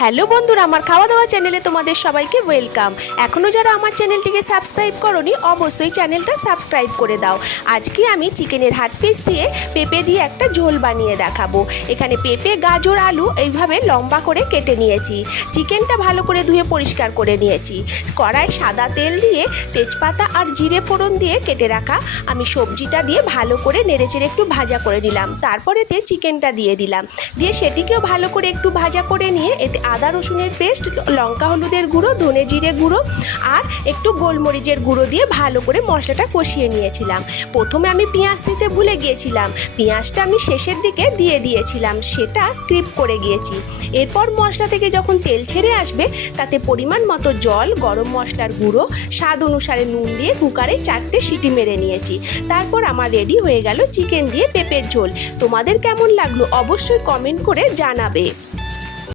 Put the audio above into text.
Hello বন্ধুরা, আমার খাওয়া দাওয়া চ্যানেলে তোমাদের সবাইকে ওয়েলকাম। এখনও যারা আমার চ্যানেলটিকে সাবস্ক্রাইব করোনি অবশ্যই চ্যানেলটা সাবস্ক্রাইব করে দাও। আজকে আমি চিকেনের হাট পিস দিয়ে পেঁপে দিয়ে একটা ঝোল বানিয়ে দেখাবো। এখানে পেঁপে, গাজর, আলু এইভাবে লম্বা করে কেটে নিয়েছি। চিকেনটা ভালো করে ধুয়ে পরিষ্কার করে নিয়েছি। কড়াই সাদা তেল দিয়ে তেজপাতা আর জিরে ফোড়ন দিয়ে কেটে রাখা আমি সবজিটা দিয়ে ভালো করে নেড়েচেড়ে একটু ভাজা করে নিলাম। তারপরেতে চিকেনটা দিয়ে দিলাম, দিয়ে সেটিকেও ভালো করে একটু ভাজা করে নিয়ে এতে আদা রসুনের পেস্ট, লঙ্কা হলুদের গুঁড়ো, ধনে জিরে গুঁড়ো আর একটু গোলমরিচের গুঁড়ো দিয়ে ভালো করে মশলাটা কষিয়ে নিয়েছিলাম। প্রথমে আমি পেঁয়াজ দিতে ভুলে গিয়েছিলাম, পেঁয়াজটা আমি শেষের দিকে দিয়ে দিয়েছিলাম, সেটা স্কিপ করে গিয়েছি। এরপর মশলা থেকে যখন তেল ছেড়ে আসবে তাতে পরিমাণ মতো জল, গরম মশলার গুঁড়ো, স্বাদ অনুসারে নুন দিয়ে কুকারে 4টে সিটি মেরে নিয়েছি। তারপর আমার রেডি হয়ে গেল চিকেন দিয়ে পেঁপের ঝোল। তোমাদের কেমন লাগলো অবশ্যই কমেন্ট করে জানাবে।